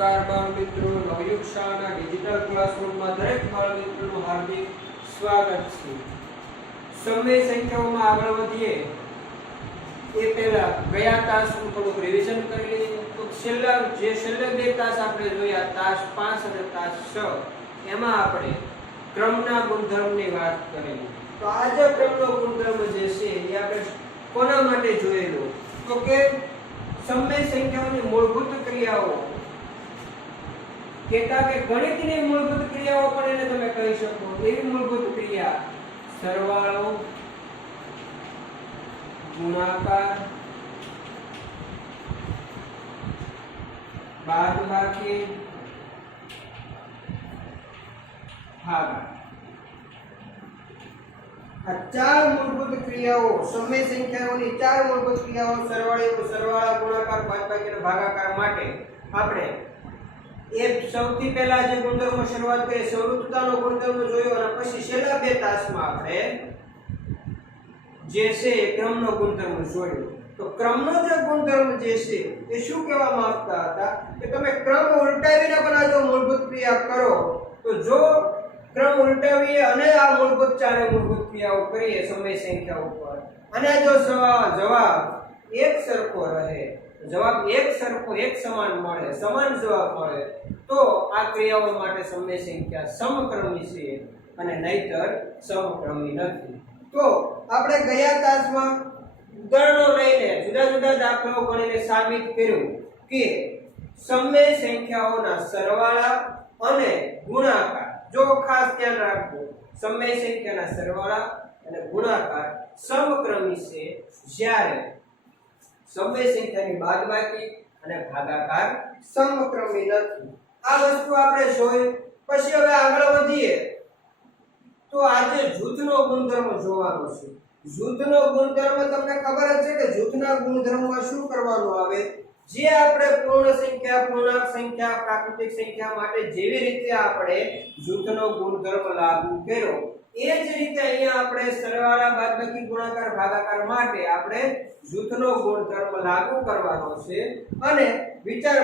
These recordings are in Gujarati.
નમસ્કાર બાળ મિત્રો, નવયુગ શાળાના ડિજિટલ ક્લાસરૂમમાં દરેક બાળ મિત્રોનું હાર્દિક સ્વાગત છે. સમય સંખ્યાઓમાં આગળ વધીએ એ પહેલા ગયા તાસનું થોડુંક રિવિઝન કરી લઈએ. તો છેલ્લા બે તાસ આપણે જોયા, તાસ 5 અને તાસ 6, એમાં આપણે ક્રમના ગુણધર્મની વાત કરેલી. તો આજે ક્રમનો ગુણધર્મ જે છે એ આપણે કોના માટે જોયેલો, તો કે સમય સંખ્યાઓની મૂળભૂત ક્રિયાઓ, કેટલા કે ગણિતની મૂળભૂત ક્રિયાઓ પણ એને તમે કહી શકો. એવી મૂળભૂત ક્રિયા સરવાળો, ગુણાકાર, બાદબાકી, ભાગાકાર. આ ચાર મૂળભૂત ક્રિયાઓ, સમય સંખ્યાઓની ચાર મૂળભૂત ક્રિયાઓ સરવાળા, ગુણાકાર, બાદબાકી અને ભાગાકાર માટે આપણે સૌથી પહેલા જે ગુણધર્મો શરૂઆત કરી, સંવૃત્તતાનો ગુણધર્મ જોયો અને પછી છેલ્લા બે તાસમાં આપણે જે છે ક્રમનો ગુણધર્મ જોયો. તો ક્રમનો જે ગુણધર્મ જે છે એ શું કહેવા માંગતા હતા કે તમે ક્રમ ઉલટાવીને પણ જો મૂળભૂત ક્રિયા કરો, તો જો ક્રમ ઉલટાવીએ અને આ ચારે મૂળભૂત ક્રિયાઓ કરીએ સમય સંખ્યા ઉપર, અને જો જવાબ એક સરખો રહે, જવાબ એક સમાન મળે, સમાન જવાબ મળે, તો આ ક્રિયાઓ માટે સમય સંખ્યા સમક્રમી છે અને નહીતર સમક્રમી નથી. તો આપણે ગયા તાસમાં ઉદાહરણો લઈને જુદા જુદા દાખલાઓ ગણીને સાબિત કર્યું કે સમય સંખ્યાઓના સરવાળા અને ગુણાકાર, જો ખાસ ધ્યાન રાખવું, સમય સંખ્યાના સરવાળા અને ગુણાકાર સમક્રમી છે જ્યારે સમય સંખ્યાની બાદબાકી અને ભાગાકાર સમક્રમી નથી. આ વસ્તુ આપણે જોઈ. પછી હવે આગળ વધીએ તો આજે જૂથનો ગુણધર્મ જોવાનો છે. જૂથનો ગુણધર્મ તમને ખબર જ છે કે જૂથના ગુણધર્મમાં શું કરવાનું આવે, જે આપણે પૂર્ણ સંખ્યા, પૂર્ણાંક સંખ્યા, પ્રાકૃતિક સંખ્યા માટે જેવી રીતે આપણે જૂથનો ગુણધર્મ લાગુ કર્યો, એ જ રીતે અહીંયા આપણે સરવાળા, બાદબાકી, ગુણાકાર, ભાગાકાર માટે આપણે જૂથનો ગુણધર્મ લાગુ કરવાનો છે. અને વિચાર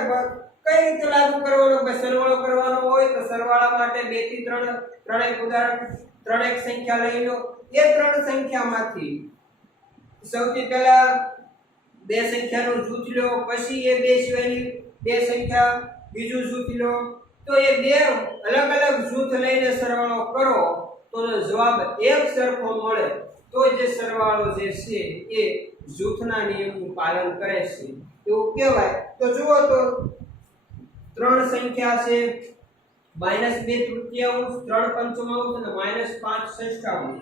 કઈ રીતે લાગુ કરવાનો, કે સરવાળો કરવાનો હોય તો સરવાળા માટે 2 થી 3 ત્રણેક ઉદાહરણ, ત્રણેક સંખ્યા લઈ લો. એ ત્રણ સંખ્યામાંથી સૌથી પહેલા બે સંખ્યાનું જૂથ લો, પછી એ બે સિવાયની બે સંખ્યા બીજું જૂથ લો. તો એ બે અલગ અલગ જૂથ લઈને સરવાળો કરો તો જવાબ એક સરખો મળે, તો જે સરવાળો જે છે એ જૂથના નિયમનું પાલન કરે છે એવું કહેવાય. તો જુઓ તો ત્રણ સંખ્યા છે, -2 તૃતીયાંશ, 3 પંચમાંશ અને -5 ષષ્ઠાંશ.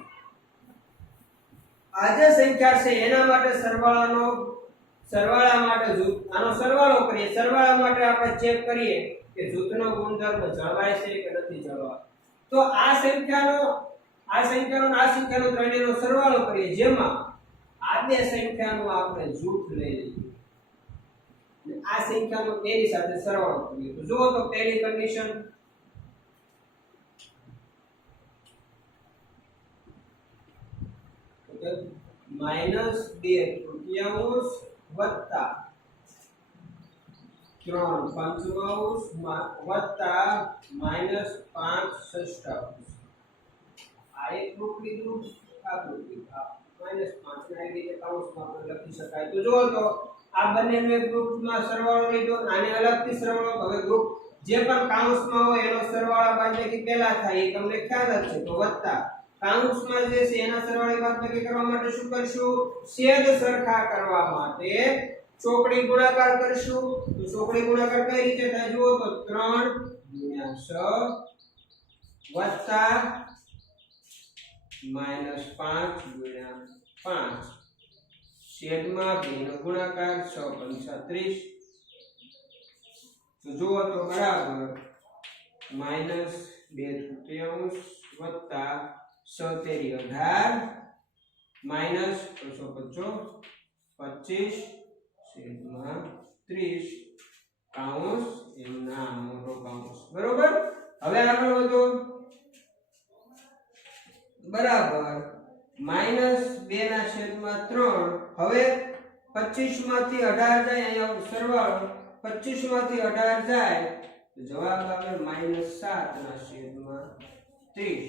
આ જે સંખ્યા છે એના માટે સરવાળા માટે જૂથ, આનો સરવાળો કરીએ. સરવાળા માટે આપણે ચેક કરીએ કે જૂથનો ગુણધર્મ જળવાય છે કે નથી જળવાતો. તો આ સંખ્યાનો ત્રણેયનો સરવાળો કરીએ, જેમાં આ બે સંખ્યાનું આપણે જૂથ લઈ લઈએ અને આ સંખ્યાનો એની સાથે સરવાળો કરીએ. તો જુઓ તો પહેલી કન્ડિશન, -2 તૃતીયાંશ વત્તા 3 પંચમાંશ વત્તા -5 ષષ્ઠાંશ. આ એક ગ્રુપ લીધું, આ ગ્રુપ લીધું, -5 ને આવી રીતે કૌંસમાં પણ લખી શકાય. તો જુઓ તો આ બંનેનો એક ગ્રુપમાં સરવાળો લીધો, આને અલગથી સરવાળો. હવે ગ્રુપ જે પણ કૌંસમાં હોય એનો સરવાળા બાદબાકી પહેલા થાય એ તમને ખ્યાલ જ છે. તો વત્તા કૌંસમાં જે છે એના સરવાળે બાદબાકી કરવા માટે શું કરશું, છેદ સરખા કરવા માટે ચોકડી ગુણાકાર કરશું. તો ચોકડી ગુણાકાર કઈ રીતે થાય જુઓ તો 3 * 6 વત્તા -5 * 5 છેદમાં 2 નો ગુણાકાર 6 × 5 = 30. તો જુઓ તો બરાબર -2 તૃતીયાંશ વત્તા 6 તેરી 18 -325 છેદમાં 30 કૌંસ એમના મોટો કૌંસ. બરોબર. હવે આગળ વધો. બરાબર -2/3. હવે 25 માંથી 18 જાય, અહીંયા સરવાળો 25 માંથી 18 જાય તો જવાબ આવે -7 ના છેદમાં 30.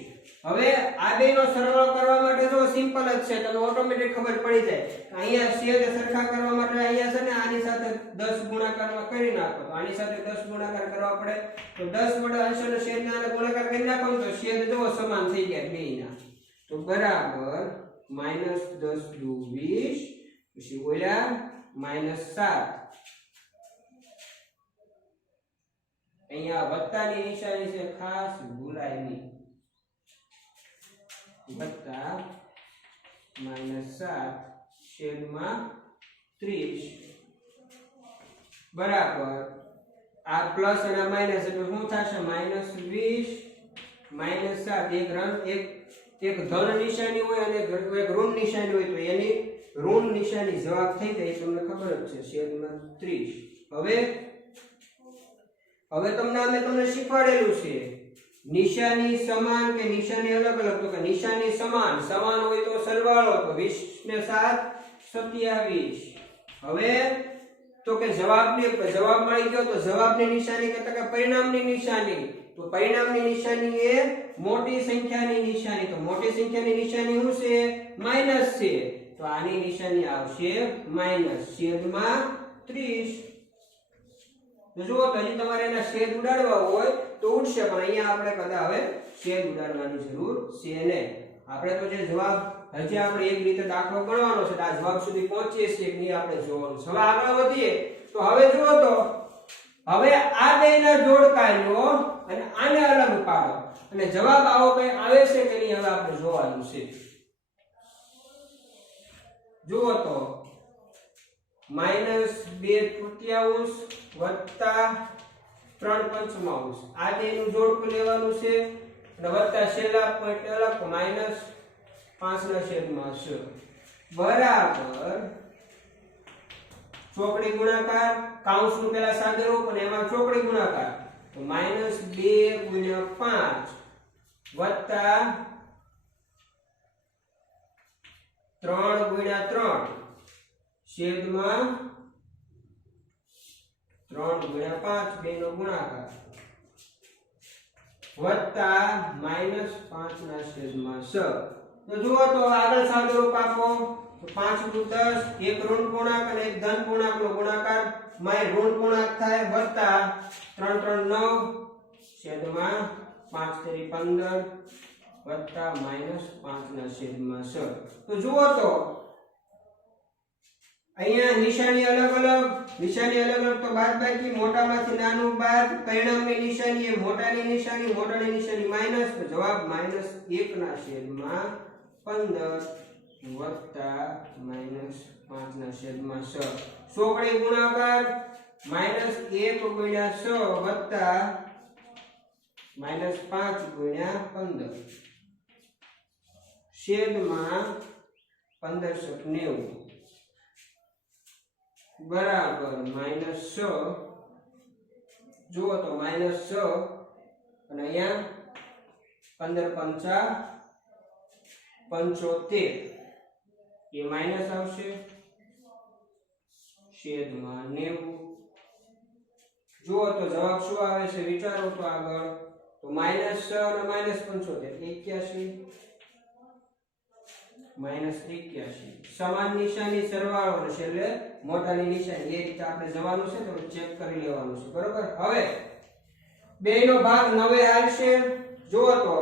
હવે આ બેનો સરવાળો કરવા માટે જો સિમ્પલ જ છે, તમને ઓટોમેટિક ખબર પડી જાય. અહીંયા છેદ સરખા કરવા માટે અહીંયા છે ને આની સાથે 10 ગુણાકારમાં કરી નાખો તો આની સાથે 10 ગુણાકાર કરવા પડે તો 10 વડે અંશ અને છેદના આને ગુણાકાર કરી નાખો તો છેદ જો સમાન થઈ ગયા બેયના. તો બરાબર -10 દુ 20 પછી ઓલા -7. અહીંયા વત્તાની નિશાની છે, ખાસ ભૂલાય નહીં. વત્તા -7 છેદમાં 30 બરાબર આ પ્લસ અને માઈનસ એટલે શું થશે -20 -7. એક ધન નિશાની હોય અને એક ઋણ નિશાની હોય તો એની ઋણ નિશાની જવાબ થઈ જાય તમને ખબર જ છે છેદમાં 30. હવે તમને શીખવાડેલું છે નિશાની સમાન કે નિશાની અલગ અલગ. તો કે નિશાની સમાન હોય તો સરવાળો તો 20 ને 7 27. હવે તો કે જવાબ મળી ગયો તો જવાબની નિશાની કરતા કે પરિણામની નિશાની, તો પરિણામની નિશાની એ મોટી સંખ્યાની નિશાની. તો મોટી સંખ્યાની નિશાની શું છે? માઈનસ છે. તો આની નિશાની આવશે માઈનસ છેદમાં 30. જો તો હજી તમારે એના છેદ ઉડાડવા હોય તો ઉડશે, પણ અહીંયા આપણે કદા હવે છેદ ઉડાડવાની જરૂર છે નહીં. આપણે તો જે જવાબ હજી આપણે એક રીતે દાખલો ગણવાનો છે, આ જવાબ સુધી પહોંચીએ છીએ કે નહીં આપણે જોવાનું છે. હવે આગળ વધીએ તો હવે જુઓ તો હવે આ બેના જોડકા લો અને આને અલગ પાડો અને જવાબ આવો કઈ આવે છે કે નહીં હવે આપણે જોવાનું છે. જુઓ તો -2/3 વત્તા 3/5 આ બેનું જોડકું લેવાનું છે અને વત્તા છેલ્લા પોઈન્ટ અલગ -5/6 બરાબર ચોકડી ગુણાકાર, કૌંસનું પેલા સાદુરૂપ અને એમાં ચોકડી ગુણાકાર. તો -2 × 5 વત્તા 3 × 3 છેદમાં 3 × 5 બેનો ગુણાકાર વત્તા -5/6. તો જુઓ તો આગળ સાદુરૂપ આપો તો 5 × 10 એક ઋણ પૂર્ણાંક અને એક ધન પૂર્ણાંકનો ગુણાકાર ઋણ પૂર્ણાંક થાય વત્તા 3 × 3 9 છેદમાં 5 × 3 15 વત્તા -5/6. તો જુઓ તો અહીંયા નિશાની અલગ અલગ તો બાદબાકી મોટામાંથી નાનું બાદ. પરિણામની નિશાની એ મોટાની નિશાની માઈનસ, તો જવાબ -1/15 વત્તા -5/6. ચોકડી ગુણાકાર -1 × 6 વત્તા -5 × 15 છેદમાં 1590 બરાબર -6. જુઓ તો -6 અને અહીંયા 15 × 5 75 એ માઈનસ આવશે છેદમાં 90. જુઓ તો જવાબ શું આવે છે વિચારો તો આગળ. તો -6 અને -75 -81 સમાન નિશાની સરવાળો અને છેલ્લે મોટાની નિશાની એ રીતે આપણે જવાનું છે તો ચેક કરી લેવાનું છે બરોબર. હવે બેનો ભાગ 9 આવશે. જુઓ તો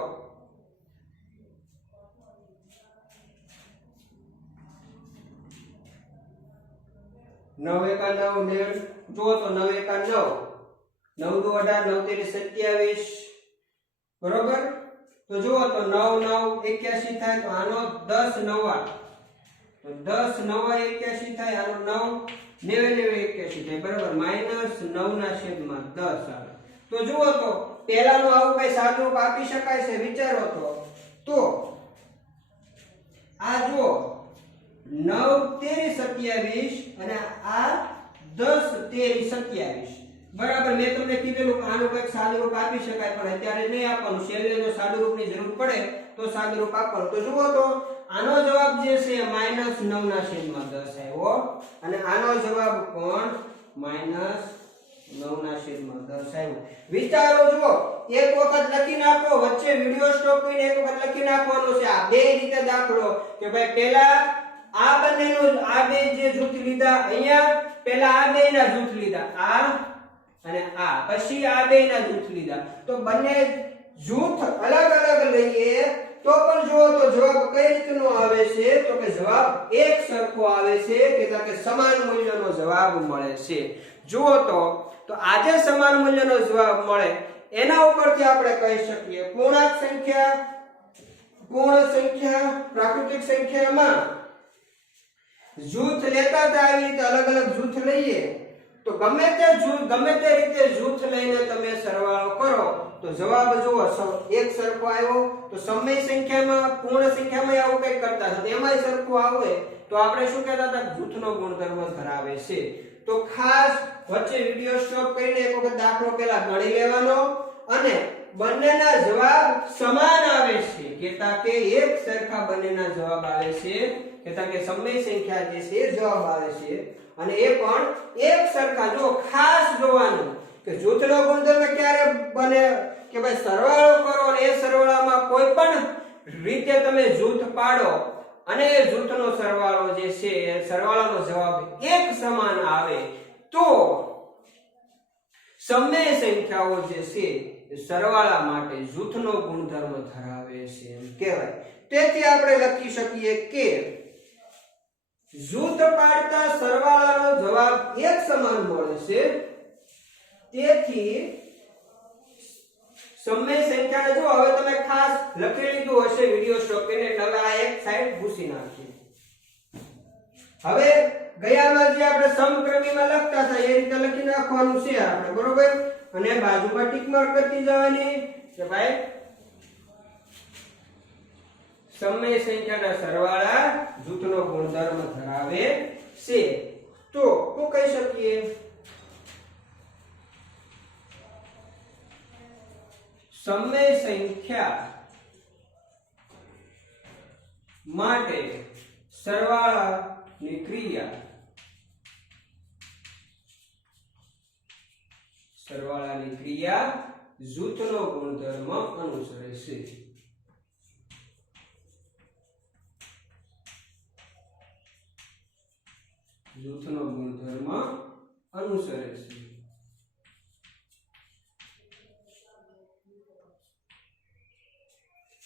9 × 9 જુઓ તો 9 × 9 9 × 18 9 × 27 બરોબર. તો જુઓ તો 9 9 81 થાય તો આનો 10 9 તો 10 9 81 થાય આનો 9 90 81 થાય બરાબર -9/10 આવે. તો જુઓ તો પહેલાનું આવું કઈ સાદુરૂપ આપી શકાય છે વિચારો તો આ જુઓ 9 13 27 અને આ 10 13 27 બરાબર. મેં તમને કીધેલું કે આનું કઈક સાદુરૂપ આપી શકાય પણ અત્યારે નહીં આપવાનું, છેલ્લે જો સાદુરૂપની જરૂર પડે તો સાદુરૂપ આપવાનું. તો જુઓ તો આનો જવાબ જે છે -9/10 આવ્યો અને આનો જવાબ પણ 9/10 વિચારો જુઓ, એક વખત લખી નાખો, વચ્ચે વિડિયો સ્ટોપ કરીને એક વખત લખી નાખવાનું છે. આ બે રીતે દાખલો કે ભાઈ પહેલા આ બંનેનું આ બે જે જૂથ લીધા, અહીંયા પહેલા આ બેના જૂથ લીધા, આ અને આ, પછી આ બેના જૂથ લીધા, તો બંને જૂથ અલગ અલગ લઈએ તો પણ જુઓ તો જવાબ કઈ રીતનો આવે છે, તો કે જવાબ એક સરખો આવે છે કે સમાન મૂલ્યનો જવાબ મળે છે. જુઓ તો આજે સમાન મૂલ્યનો જવાબ મળે એના ઉપરથી આપણે કહી શકીએ પૂર્ણાંક સંખ્યા, પૂર્ણ સંખ્યા, પ્રાકૃતિક સંખ્યામાં જૂથ લેતા હતા આવી રીતે અલગ અલગ જૂથ લઈએ તો ગમે તે રીતે જૂથ લઈને તમે સરવાળો કરો તો જવાબ જુઓ એક સરખો આવ્યો. તો સમય સંખ્યામાં, પૂર્ણ સંખ્યામાં આવું કંઈક કરતા હતા એમાંય સરખું આવે તો આપણે શું કહેતા હતા, જૂથનો ગુણધર્મ ધરાવે છે. તો ખાસ વચ્ચે વિડિયો સ્ટોપ કરીને એક વખત દાખલો પહેલા ગણી લેવાનો અને બંનેના જવાબ સમાન આવે છે કેતા કે એક સરખા બંનેના જવાબ આવે છે, કેતા કે સમય સંખ્યા જે છે જવાબ આવે છે અને એ પણ એક સરખા. જો ખાસ જોવાનું કે જૂથનો ગુણધર્મ ક્યારે બને કે ભાઈ સરવાળો કરો અને એ સરવાળામાં કોઈ પણ રીતે તમે જૂથ પાડો અને એ જૂથનો સરવાળો જે છે એ સરવાળાનો જવાબ એક સમાન આવે તો સમય સંખ્યાઓ જે છે એ સરવાળા માટે જૂથનો ગુણધર્મ ધરાવે છે એમ કહેવાય. તેથી આપણે લખી શકીએ કે જૂથ પાડતા સરવાળાનો જવાબ એક સમાન મળે છે. તેથી સમય સંખ્યાને જો હવે તમે ખાસ લખી લીધું હશે વિડિયો સ્ટોપ કરીને એટલે હવે આ એક સાઈડ ભૂસી નાખીએ. હવે ગયામાં જે આપણે સમક્રમીમાં લખતા હતા એ રીતે લખી નાખવાનું છે આપણે, બરોબર. અને બાજુમાં ટીક માર્ક કરતી જવાની કે ભાઈ સમય સંખ્યાના સરવાળા જૂથનો ગુણધર્મ ધરાવે છે. તો શું કહી શકીએ, સમય સંખ્યા માટે સરવાળાની ક્રિયા જૂથનો ગુણધર્મ અનુસરે છે. જૂથનો ગુણધર્મ અનુસરે છે.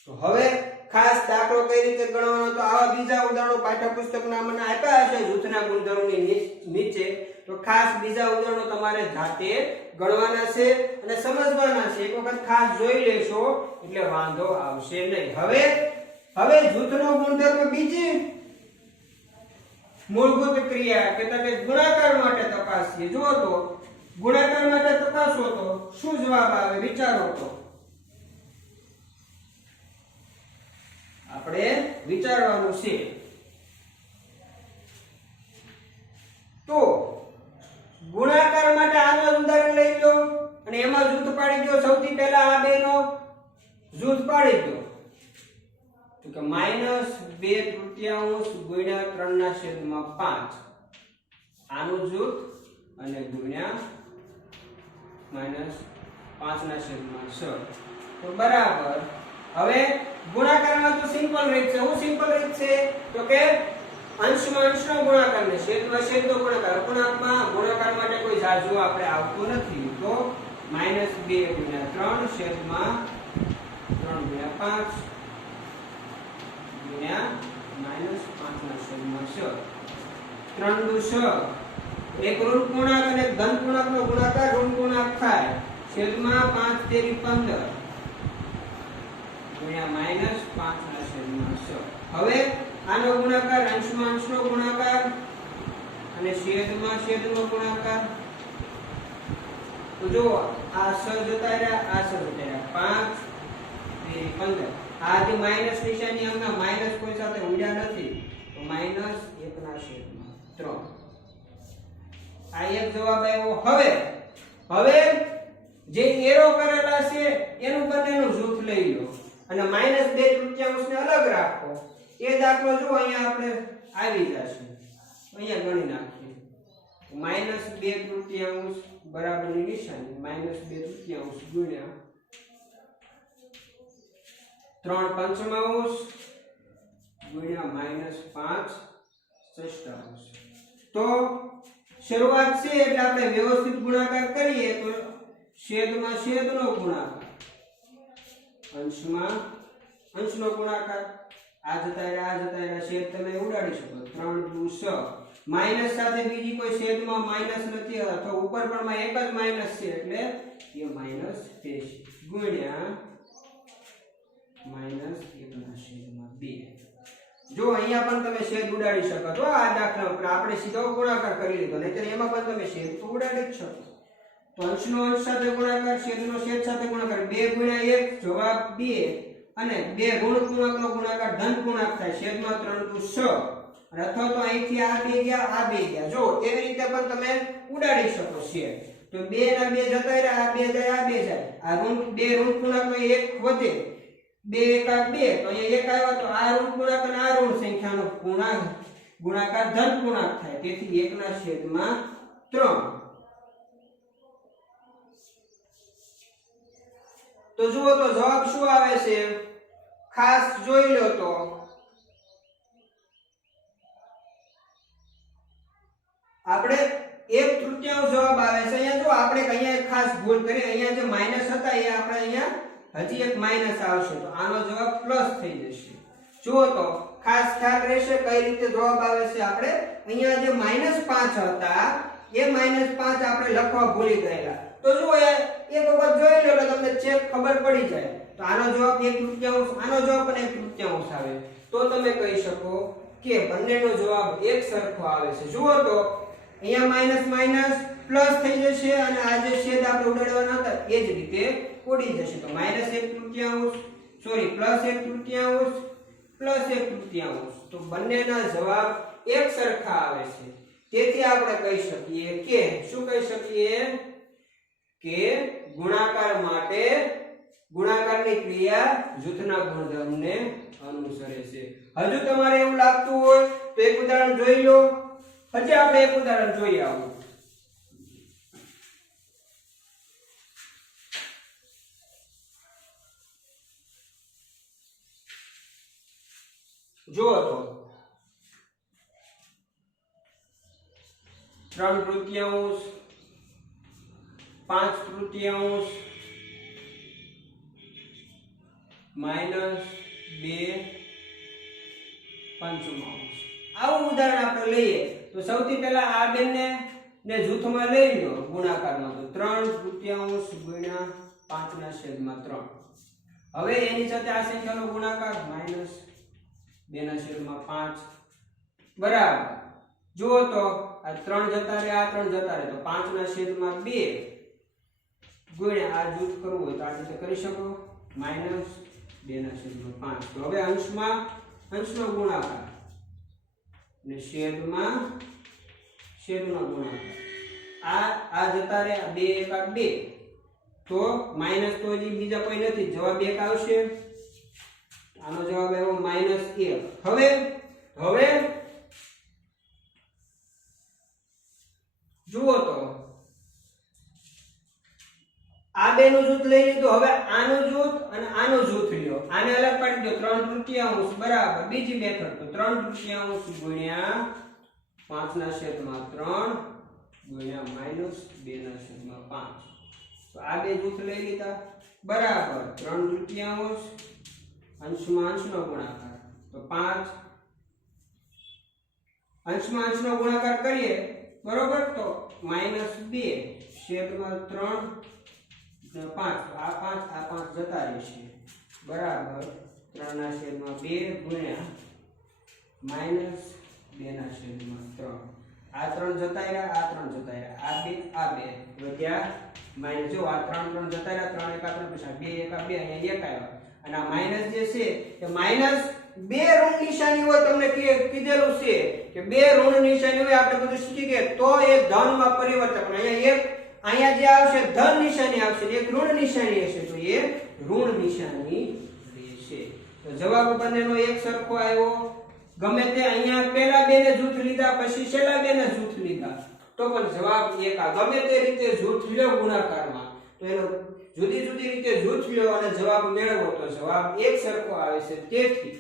તો હવે ખાસ દાખલો કઈ રીતે ગણવાનો, તો આવા બીજા ઉદાહરણો પાઠ્યપુસ્તકના મને આપ્યા હશે જૂથના ગુણધર્મની નીચે, તો ખાસ બીજા ઉદાહરણો તમારે જાતે ગણવાના છે અને સમજવાના છે. એક વખત ખાસ જોઈ લેશો એટલે વાંધો આવશે નહીં. હવે જૂથનો ગુણધર્મ બીજી મૂળભૂત ક્રિયા કે ગુણાકાર માટે તપાસીએ. જુઓ તો ગુણાકાર માટે તપાસો તો શું જવાબ આવે વિચારો. તો આપણે વિચારવાનું છે. તો ગુણાકાર માટે આનું ઉદાહરણ લઈ લો અને એમાં જૂથ પાડી દો. સૌથી પહેલા આ બેનો જૂથ પાડી દો તો કે -2/3 ગુણ્યા 3/5 આનું જૂથ અને ગુણ્યા -5/6 તો બરાબર. હવે ગુણાકારમાં તો સિમ્પલ રીત છે. શું સિમ્પલ રીત છે તો કે અંશમાં અંશનો ગુણાકાર ને છેદમાં છેદનો ગુણાકાર. અપૂર્ણાંકમાં ગુણાકાર માટે કોઈ જાજુ આપણે આવતું નથી. તો -2/3 છેદમાં 3/5 ગુણ્યા -5/6 3 દુ 6. એક ઋણ પૂર્ણાંક અને ધન પૂર્ણાંકનો ગુણાકાર ઋણ પૂર્ણાંક થાય છેદમાં 5 તેરી 15 ગુણ્યા -5/6. હવે આનો ગુણાકાર અંશમાં અંશનો ગુણાકાર અને છેદમાં છેદનો ગુણાકાર. તો જો આ સ જતા રહ્યા, આ સ જતા રહ્યા, 5 તેરી 15. આ જે માઈનસ નિશાની હમણાં માઈનસ કોઈ સાથે ઉડ્યા નથી તો -1/3. આ એક જવાબ આવ્યો. હવે જે એરો કરેલા છે એનું બંનેનું જૂથ લઈ લો અને -2/3 ને અલગ રાખો. એ દાખલો જો અહીંયા આપણે આવી જશે, અહીંયા ગણી નાખીએ. -2/3 બરાબરની નિશાની -2/3 ગુણ્યા 3/5 ગુણ્યા -5/6. તો શરૂઆત છે એટલે આપણે વ્યવસ્થિત ગુણાકાર કરીએ તો છેદમાં છેદનો ગુણાકાર, અંશમાં અંશનો ગુણાકાર, આ જતા રહ્યા છેદ તમે ઉડાડી શકો. 3 × 6 માઈનસ સાથે બીજી કોઈ છેદમાં માઈનસ નથી અથવા ઉપર પણ માં એક જ માઈનસ છે એટલે એ માઈનસ થશે ગુણ્યા -1/2. જો અહીંયા પણ તમે છેદ ઉડાડી શકો તો આ દાખલા ઉપર આપણે સીધો ગુણાકાર કરી લીધો, નહીતર એમાં પણ તમે છેદ તો ઉડાડી જ શકો. તો અંશનો અંશ સાથે ગુણાકાર, છેદનો છેદ સાથે ગુણાકાર, 2 × 1 જવાબ 2 અને 2 ઋણ પૂર્ણાંકનો ગુણાકાર ધન પૂર્ણાંક થાય, છેદમાં 3 × 6 અને અથવા તો અહીંથી આ 2 ગયા આ 2 ગયા. જો એવી રીતે પણ તમે ઉડાડી શકો છો. તો 2 ના 2 જતા રહ્યા, આ 2 જાય આ 2 જાય, આ ઋણ 2 ઋણ પૂર્ણાંકનો 1 વધે, 2 × 2 તો અહીંયા 1 આવ્યો તો આ ઋણ પૂર્ણાંક અને આ ઋણ સંખ્યાનો ગુણાકાર ધન પૂર્ણાંક થાય, તેથી 1/3. તો જુઓ તો જવાબ શું આવે છે, ખાસ જોઈ લો. તો આપણે 1/3 જવાબ આવે છે. અહીંયા જો આપણે અહીંયા ખાસ ભૂલ કરી, અહીંયા જે માઈનસ હતા એ આપણે અહીંયા હજી એક માઈનસ આવશે તો આનો જવાબ પ્લસ થઈ જશે. જુઓ તો ખાસ ખ્યાલ રહેશે કઈ રીતે જવાબ આવે છે. આપણે અહીંયા જે -5 હતા એ -5 આપણે લખવા ભૂલી ગયેલા. તો જુઓ એક વખત જોઈ લો એટલે તમને ચેક ખબર પડી જાય. તો આનો જવાબ 1/3, આનો જવાબ પણ 1/3 આવે તો તમે કહી શકો કે બંનેનો જવાબ એક સરખો આવે છે. જુઓ તો અહીંયા માઈનસ માઈનસ પ્લસ થઈ જશે અને આ જે છેદ આપણે ઉડાડવાના હતા એ જ રીતે ઉડી જશે. તો -1/3 સોરી +1/3 +1/3. તો બંનેના જવાબ એક સરખા આવે છે. તેથી આપણે કહી શકીએ કે શું કહી શકીએ કે ગુણાકાર માટે ગુણાકારની ક્રિયા જૂથના ગુણધર્મને અનુસરે છે. હજુ તમારે એવું લાગતું હોય તો એક ઉદાહરણ જોઈ લો. હજી આપણે એક ઉદાહરણ જોઈ આવું. જો તો 3/3 5/3 -2/5. આવું ઉદાહરણ આપણે લઈએ તો સૌથી પહેલા આ બેને ને જૂથમાં લઈ લો ગુણાકારમાં. તો 3/3 ગુણ્યા 5/3. હવે એની સાથે આ સંખ્યાનો ગુણાકાર -2/5 બરાબર. જુઓ તો આ 3 જતા રહે, આ 3 જતા રહે તો 5/2 ગુણ્યા આ જૂથ કરવું હોય તો આ રીતે કરી શકો -2/5. તો હવે અંશમાં અંશનો ગુણાકાર ને છેદમાં છેદનો ગુણાકાર. આ જતા રહે, 2 × 2 તો માઈનસ તો હજી બીજા કોઈ નથી, જવાબ 1 આવશે. આનો જવાબ આવ્યો -1. હવે જુઓ તો આ બે નું જૂથ લઈ લીધું. હવે આનું જૂથ અને આનું જૂથ લ્યો, આને અલગ પાડી દો. 3/3 બરાબર બીજી મેથડ. તો 3/3 ગુણ્યા 5/3 ગુણ્યા -2/5. તો આ બે જૂથ લઈ લીધા બરાબર. 3/3 અંશમાં અંશનો ગુણાકાર તો 5 અંશમાં અંશનો ગુણાકાર કરીએ બરોબર. તો -2/3 5. આ 5 જતા રહેશે બરાબર. 3/2 ગુણ્યા -2/3. આ 3 જતા રહ્યા, આ 3 જતા રહ્યા, આ 2 વધ્યા માઈનસ. જો આ 3 જતા રહ્યા, 3 × 1 = 3 પછી 2 × 2 અહીંયા 1 આવ્યા અને આ માઈનસ જે છે એ માઈનસ 2 ઋણ નિશાની હોય. તમને કીધેલું છે કે 2 ઋણ નિશાની હોય આપણે બધું શીખી ગયા તો એ ધનમાં પરિવર્તન. અહીંયા જે આવશે ધન નિશાની આવશે, એક ઋણ નિશાની હશે તો એ ઋણ નિશાની રહેશે. તો જવાબ બંનેનો એક સરખો આવ્યો. ગમે તે અહીંયા પહેલા બે ને જૂથ લીધા પછી છેલ્લા બે ને જૂથ લીધા તો પણ જવાબ 1 આ ગમે તે રીતે જૂથ લ્યો ગુણાકારમાં તો એનો જુદી જુદી રીતે જૂથ લ્યો અને જવાબ મેળવો તો જવાબ એક સરખો આવે છે તેથી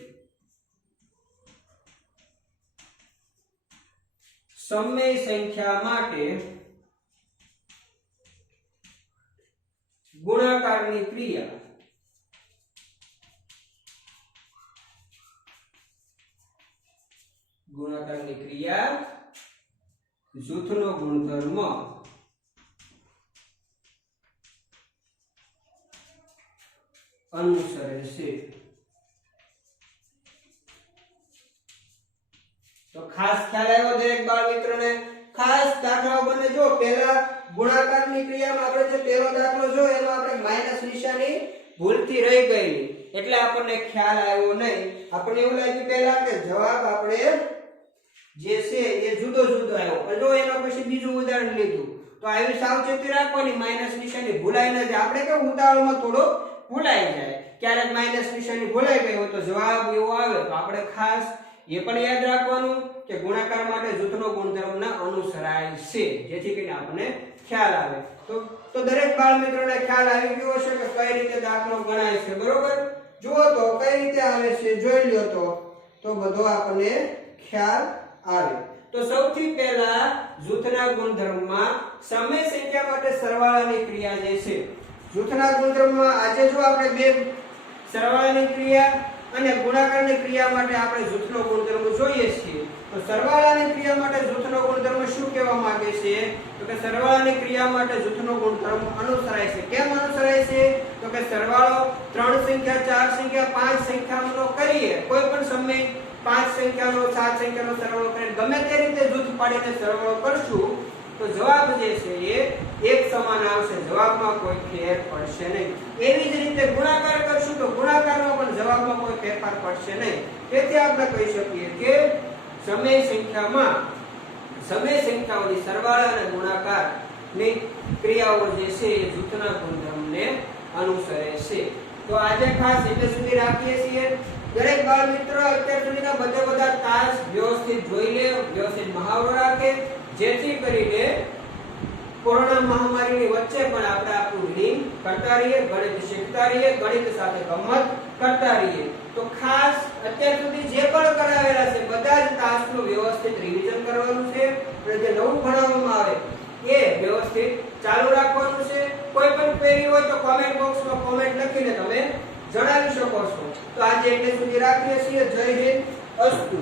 સમય સંખ્યા માટે ગુણાકારની ક્રિયા જૂથનો ગુણધર્મ અનુસરે છે તો ખાસ ખ્યાલ આવ્યો દરેક બાળ મિત્રોને ખાસ દાખલાઓ બને જો પહેલા ગુણાકારની ક્રિયામાં આપણે જે પહેલો દાખલો જો એમાં આપણે માઈનસ નિશાની ભૂલથી રહી ગઈ એટલે આપણને ખ્યાલ આવ્યો નહીં આપણને એવું લાગ્યું પહેલા કે જવાબ આપણે જે છે એ જુદો જુદો આવ્યો પણ જો એના પછી બીજું ઉદાહરણ લીધું તો આવી સાવચેતી રાખવાની માઈનસ નિશાની ભૂલાઈ ન જાય આપણે કેવું ઉતાવળમાં થોડો ભૂલાઈ જાય ક્યારેક માઈનસ નિશાની ભૂલાઈ ગઈ હોય તો જવાબ એવો આવે તો આપણે ખાસ એ પણ યાદ રાખવાનું કે ગુણાકાર માટે જૂથનો ગુણધર્મના અનુસરાય છે જેથી કરીને આપણને ખ્યાલ આવે તો દરેક બાળ મિત્રોને ખ્યાલ આવી ગયો હશે કે કઈ રીતે દાખલો ગણાય છે બરોબર જુઓ તો કઈ રીતે આવે છે જોઈ લ્યો તો બધો આપણને ખ્યાલ આવે તો સૌથી પહેલા જૂથના ગુણધર્મમાં સમય સંખ્યા માટે સરવાળાની ક્રિયા જે છે જૂથના ગુણધર્મમાં આજે જો આપણે બે સરવાળાની ક્રિયા અને ગુણાકારની ક્રિયા માટે આપણે જૂથનો ગુણધર્મ જોઈએ છીએ તો સરવાળાની ક્રિયા માટે જૂથનો ગુણધર્મ શું કહેવા માંગે છે તો કે સરવાળાની ક્રિયા માટે જૂથનો ગુણધર્મ અનુસરાય છે કેમ અનુસરાય છે તો કે સરવાળો 3 સંખ્યા 4 સંખ્યા 5 સંખ્યાનો કરીએ કોઈ પણ સમય 5 સંખ્યાનો 7 સંખ્યાનો સરવાળો કરીને ગમે તે રીતે જૂથ પાડીને સરવાળો કરશું તો જવાબ જે છે એ એક સમાન આવશે જવાબમાં કોઈ ફેર પડશે નહીં એવી જ રીતે ગુણાકાર કરશું તો ગુણાકારમાં પણ જવાબમાં કોઈ ફેરફાર પડશે નહીં તેથી આપણે કહી શકીએ કે સમય સંખ્યાઓની સરવાળા અને ગુણાકારની ક્રિયાઓ જે છે એ જૂથના ગુણધર્મને અનુસરે છે તો આજે ખાસ એટલે સુધી રાખીએ છીએ દરેક બાળ મિત્રો અત્યાર સુધીના બધા તાસ વ્યવસ્થિત જોઈ લે વ્યવસ્થિત મહાવરો રાખે જેથી કરીને કોરોના મહામારીની વચ્ચે પણ આપણે આપણું રીડિંગ કરતા રહીએ ગણિત શીખતા રહીએ ગણિત સાથે ગમત કરતા રહીએ તો ખાસ અત્યાર સુધી જે પણ કરાવેલા છે બધા જ તાસનું વ્યવસ્થિત રિવિઝન કરવાનું છે અને જે નવું ભણાવવામાં આવે એ વ્યવસ્થિત ચાલુ રાખવાનું છે કોઈ પણ ક્વેરી હોય તો કોમેન્ટ બોક્સમાં કોમેન્ટ લખીને તમે જણાવી શકો છો તો આજે એટલે સુધી રાખીએ છીએ જય હિન્દ અસ્તુ